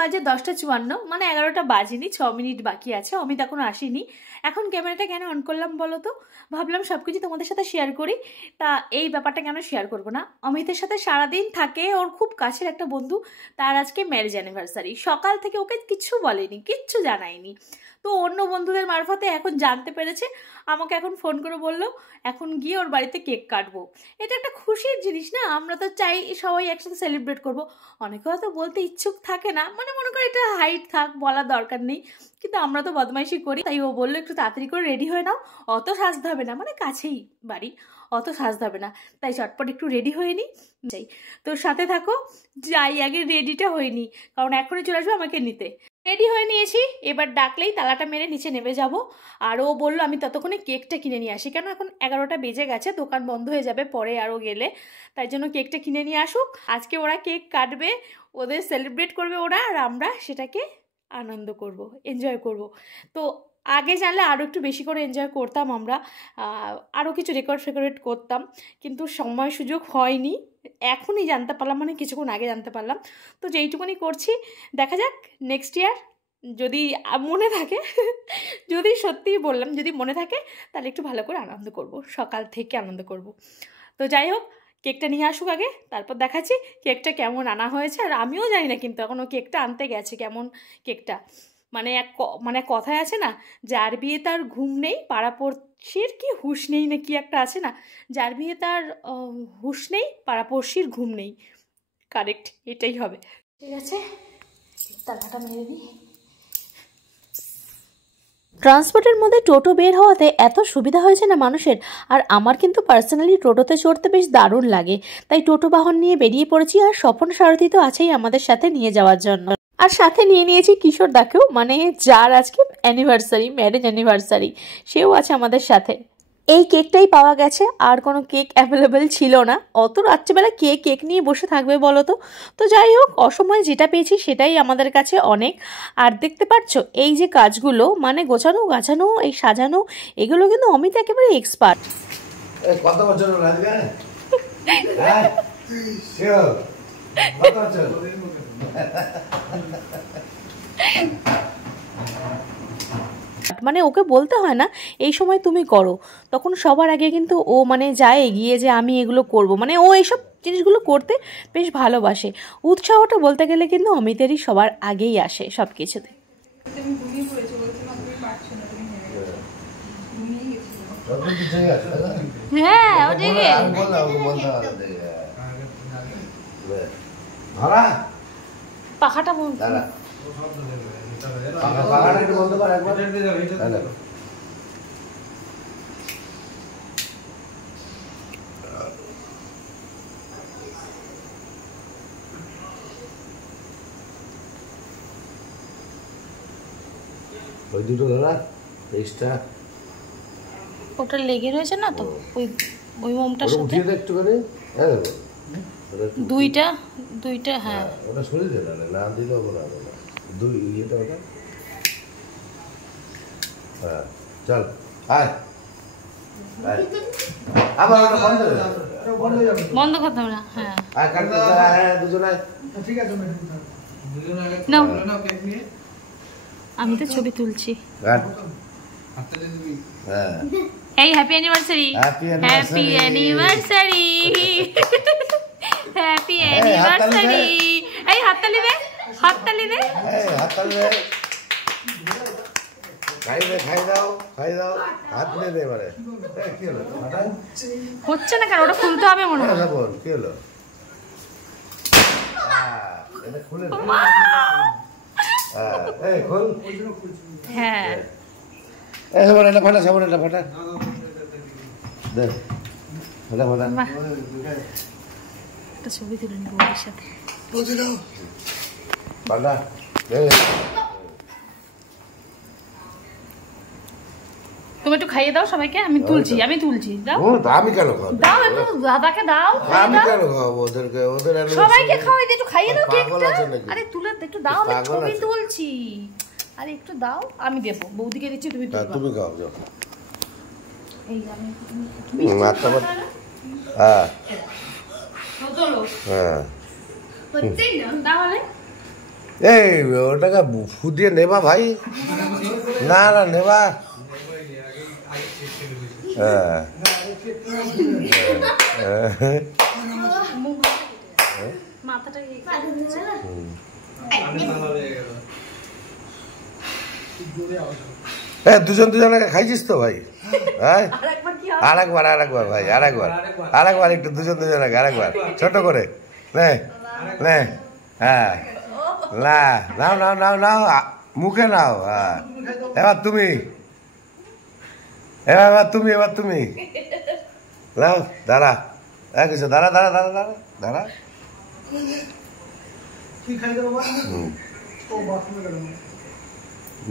বাজে 10:54, মানে 11টা বাজেনি, 6 মিনিট বাকি আছে। অমিত এখনো আসেনি। এখন ক্যামেরাটা কেন অন করলাম বলো তো? ভাবলাম সবকিছু তোমাদের সাথে শেয়ার করি। তা এই ব্যাপারটা কেন শেয়ার করবো না? অমিতের সাথে সারাদিন থাকে, ওর খুব কাছের একটা বন্ধু, তার আজকে ম্যারেজ অ্যানিভার্সারি। সকাল থেকে ওকে কিচ্ছু বলেনি, কিচ্ছু জানায়নি। তো অন্য বন্ধুদের মারফতে এখন জানতে পেরেছে, আমাকে এখন ফোন করে বললো এখন গিয়ে ওর বাড়িতে কেক কাটবো। এটা একটা খুশির জিনিস না? আমরা তো চাই সবাই একসাথে সেলিব্রেট করবো। অনেকে হয়তো বলতে ইচ্ছুক থাকে না, মানে মনে করে এটা হাইট থাক, বলার দরকার নেই, কিন্তু আমরা তো বদমাইশি করি। তাই ও বললো একটু তাড়াতাড়ি করে রেডি হয়ে নাও, অত সাজতে হবে না, মানে কাছেই বাড়ি, অত সাজতে হবে না, তাই চটপট একটু রেডি হয়ে নিই যাই। তোর সাথে থাকো, যাই আগে রেডিটা হয়নি, কারণ এখনই চলে আসবে আমাকে নিতে। রেডি হয়ে নিয়েছি, এবার ডাকলেই তালাটা মেরে নিচে নেমে যাব। আর ও বললো আমি ততক্ষণে কেকটা কিনে নিয়ে আসি, কেন এখন 11টা বেজে গেছে, দোকান বন্ধ হয়ে যাবে পরে আরও গেলে, তাই জন্য কেকটা কিনে নিয়ে আসুক। আজকে ওরা কেক কাটবে, ওদের সেলিব্রেট করবে ওরা, আর আমরা সেটাকে আনন্দ করব, এনজয় করব। তো আগে জানলে আরও একটু বেশি করে এনজয় করতাম আমরা, আরও কিছু রেকর্ড করতাম, কিন্তু সময় সুযোগ হয়নি। এখনই জানতে পারলাম, মানে কিছুক্ষণ আগে জানতে পারলাম। তো যেইটুকুনি করছি, দেখা যাক নেক্সট ইয়ার যদি মনে থাকে, যদি সত্যিই বললাম যদি মনে থাকে, তাহলে একটু ভালো করে আনন্দ করব, সকাল থেকে আনন্দ করব। তো যাই হোক, কেকটা নিয়ে আসুক আগে, তারপর দেখাচ্ছি কেকটা কেমন আনা হয়েছে। আর আমিও জানি না কিন্তু এখনও কেকটা আনতে গেছে কেমন কেকটা, মানে কথায় আছে না, যার বিয়ে তার ঘুম নেই, পাড়াপড়শির কি হুঁশ নেই, না কি একটা আছে না, যার বিয়ে তার হুঁশ নেই, পাড়াপড়শির ঘুম নেই, কারেক্ট এটাই হবে। ঠিক আছে, তালাটা মেরে দিই। ট্রান্সপোর্টের মধ্যে টোটো বের হওয়াতে এত সুবিধা হয়েছে না মানুষের। আর আমার কিন্তু পার্সোনালি টোটোতে চড়তে বেশ দারুণ লাগে, তাই টোটো বাহন নিয়ে বেরিয়ে পড়েছি। আর স্বপন সারথি তো আছেই আমাদের সাথে নিয়ে যাওয়ার জন্য, আর সাথে নিয়ে নিয়েছি কিশোর দাকেও, মানে যার আজকে অ্যানিভার্সারি, ম্যারেজ অ্যানিভার্সারি, সেও আছে আমাদের সাথে। এই কেকটাই পাওয়া গেছে, আর কোনো কেক অ্যাভেলেবেল ছিল না। অত রাত্রিবেলা কে কেক নিয়ে বসে থাকবে বলো তো? তো যাই হোক, অসময়ে যেটা পেয়েছি সেটাই আমাদের কাছে অনেক। আর দেখতে পাচ্ছ এই যে কাজগুলো, মানে গোছানো গাছানো, এই সাজানো, এগুলো কিন্তু অমিত একেবারে এক্সপার্ট। কত বছর মানে ওকে বলতে হয় না এই সময় তুমি করো, তখন সবার আগে কিন্তু ও মানে যায় এগিয়ে যে আমি এগুলো করব, মানে ও এইসব জিনিসগুলো করতে বেশ ভালোবাসে। উৎসাহটা বলতে গেলে কিন্তু অমিতেরই সবার আগেই আসে সব কিছুতে। পাখাটা একটু বন্ধ কর একবার। ওই দুটো ধরা এক্সট্রা ওটা লেগে রয়েছে না তো, ওই ওই মোমটার সাথে উঠিয়ে দে একটুখানি। হ্যাঁ দেখো দুইটা হ্যাঁ, ওটা সরিয়ে দে, না দিলেও বলা হবে না। দুই ইয়েটা ওটা, হ্যাঁ চল আয় আবার ওটা বন্ধ করতে হবে না। হ্যাঁ আয় কাটতে হ্যাঁ দুজনে ঠিক আছে, নাও আমি তো ছবি তুলছি। হ্যাঁ এই happy anniversary, happy anniversary, happy anniversary. এই হাততালি দে, হাততালি দে, হাততালি দে, খাই দাও হাত নিয়ে দে। এবারে কি হলো, হচ্ছে না কেন? ওটা খুলতে হবে মনে হয়। বল কি হলো? এটা খুলে দে। এই খোল। হ্যাঁ এই সাবন এটা ফাটা, সাবন এটা ফাটা দে, এটা ফাটা। একটা ছবি তুলে নিব ওর সাথে। ফাটা তুমি একটু খাইয়ে দাও সবাইকে, আমি তুলছি দাও। আমি কেন খাবো? দাও একটু দাদাকে দাও। আমি কেন খাবো? ওদেরকে সবাইকে খাওয়াই দে, একটু খাইয়ে দাও কেকটা। আরে তুলে একটু দাও, আমি ছবি তুলছি। আরে একটু দাও, আমি দেবো, বৌদিকে দিচ্ছি, তুমি তুমি খাও যাও। এই আমি মাথা হ্যাঁ হচ্ছে না তাহলে এই ওটাকে ফু দিয়ে নেবা ভাই, না না নেবা। হ্যাঁ দুজন দুজনকে খাইছিস তো ভাই? হ্যাঁ আরেকবার ভাই, আরেকবার একটু দুজন দুজনকে আরেকবার ছোট করে নে নে। হ্যাঁ না নাও নাও নাও নাও, মুখে নাও। হ্যাঁ এবার তুমি, এবার তুমি নাও। দাঁড়া কিছু, দাঁড়া দাঁড়া দাঁড়া দাঁড়া দাঁড়া।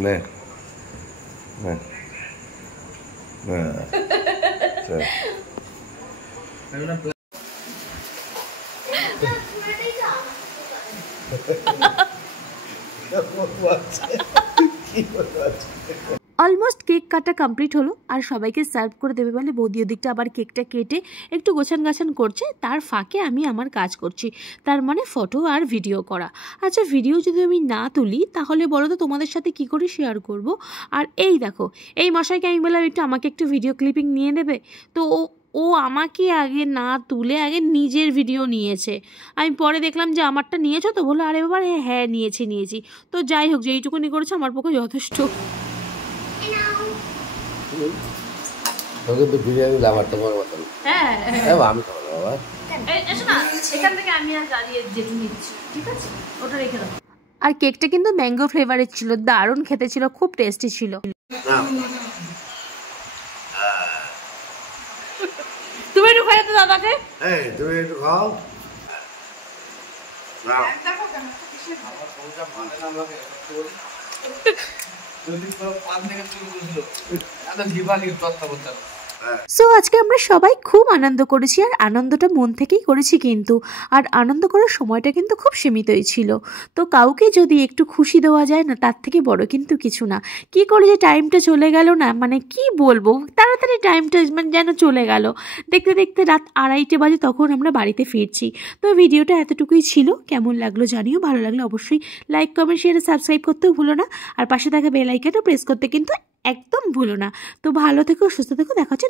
নে নে অলমোস্ট কেক কাটা কমপ্লিট হলো, আর সবাইকে সার্ভ করে দেবে বলে বৌদি ওদিকটা আবার কেকটা কেটে একটু গোছান গাছান করছে, তার ফাঁকে আমি আমার কাজ করছি, তার মানে ফটো আর ভিডিও করা। আচ্ছা ভিডিও যদি আমি না তুলি তাহলে বলো তো তোমাদের সাথে কি করে শেয়ার করব। আর এই দেখো এই মশাইকে আমি বললাম একটু আমাকে একটু ভিডিও ক্লিপিং নিয়ে নেবে, তো ও আমাকে আগে না তুলে আগে নিজের ভিডিও নিয়েছে। আমি পরে দেখলাম যে আমারটা নিয়েছো তো, বললো আরে বাবা হ্যাঁ নিয়েছি। তো যাই হোক যেইটুকুনি করেছে আমার পক্ষে যথেষ্ট। তোকে তো বিরিয়ানি আমার তোমার মতন। হ্যাঁ আমি খাবো না বাবা। এসো না, এখান থেকে আমি আর দাঁড়িয়ে যেটু নিচ্ছি, ঠিক আছে ওটা রেখে দাও। আর কেকটা কিন্তু ম্যাঙ্গো ফ্লেভারের ছিল, দারুণ খেতে ছিল, খুব টেস্টি ছিল। তুমি একটু খাই তো দাদাকে। এই তুমি একটু খাও। সো আজকে আমরা সবাই খুব আনন্দ করেছি, আর আনন্দটা মন থেকেই করেছি কিন্তু, আর আনন্দ করার সময়টা কিন্তু খুব সীমিতই ছিল। তো কাউকে যদি একটু খুশি দেওয়া যায় না, তার থেকে বড় কিন্তু কিছু না। কি করে যে টাইমটা চলে গেল না, মানে কি বলবো, তাড়াতাড়ি টাইমটা মানে যেন চলে গেল। দেখতে দেখতে রাত 2:30 বাজে তখন আমরা বাড়িতে ফিরছি। তো ভিডিওটা এতটুকুই ছিল, কেমন লাগলো জানিও, ভালো লাগলে অবশ্যই লাইক কমেন্ট শেয়ার সাবস্ক্রাইব করতেও ভুলো না, আর পাশে থাকা বেল আইকনটা প্রেস করতে কিন্তু একদম ভুলো না। তো ভালো থেকো, সুস্থ থেকো, দেখা হচ্ছে।